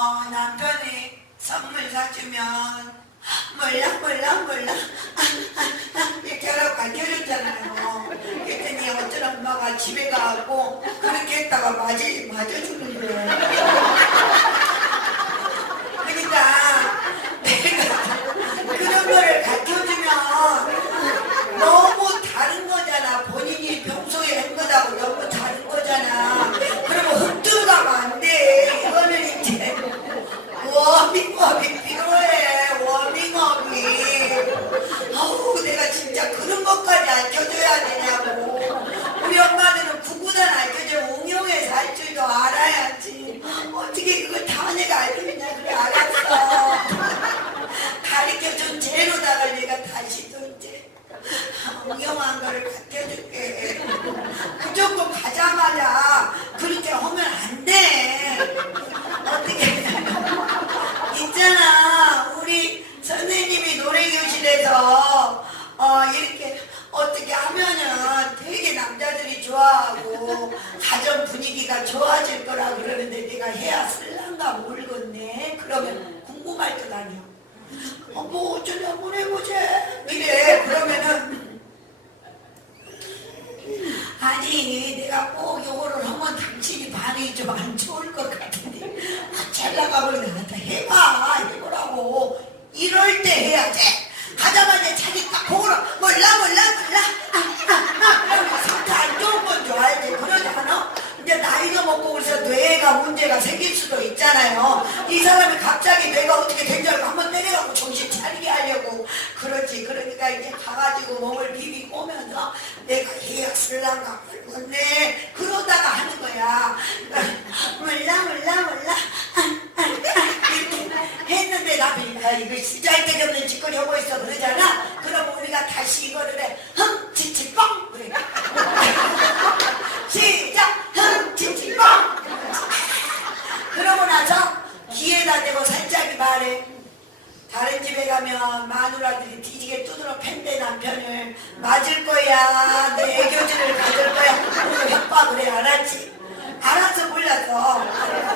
어, 남편이 선물 사주면 몰라 몰라 몰라 이렇게 하라고 가르쳐줬잖아요. 그랬더니 어떤 엄마가 집에 가고 그렇게 했다가 맞아, 맞아주는 거예요 가르쳐준 제로다가 내가 다시 또 이제 응용한 거를 가르쳐줄게. 무조건 가자마자 그렇게 하면 안 돼. 어떻게 있잖아. 우리 선생님이 노래 교실에서 어 이렇게 어떻게 하면은 되게 남자들이 좋아하고 가정 분위기가 좋아질 거라 그러는데 내가 해야 쓸란가 모르겠네 그러면 궁금할 것 아니야 어, 뭐 어쩌려 한번 해보자 이래 그러면은 아니 내가 꼭 요거를 하면 당신이 반응이 좀 안 좋을 것 같은데. 아, 잘 나가버리면 갖다 해봐 해보라고. 이럴 때 해야지 가자마자 자기 딱 보고 몰라 몰라 몰라 아, 아, 아, 그러면 상태 안 좋은 건 줄 알지 그러지 않아? 이제 나이도 먹고 그래서 뇌가 문제가 생길 수도 있잖아요. 이 사람이 갑자기 뇌가 어떻게 된 줄 알고 한번 때려갖고 정신 차리게 하려고 그렇지. 그러니까 이제 가가지고 몸을 비비고 오면서 내가 해야 쓸란가 모르겠네 그러다가 하는 거야. 몰라 몰라 몰라. 했는데 아, 이거 시잘데없는 짓거리 하고 있어. 그러잖 안 되고 살짝이 말해. 다른 집에 가면 마누라들이 뒤지게 뚜드러 팬데 남편을 맞을 거야. 내 애교질을 받을 거야. 오늘 협박을 해. 알았지? 알아서 몰라서.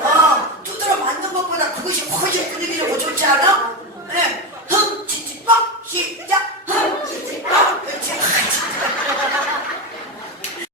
어, 뚜드러 만든 것보다 그것이 훨씬 분위기적고 좋지 않아?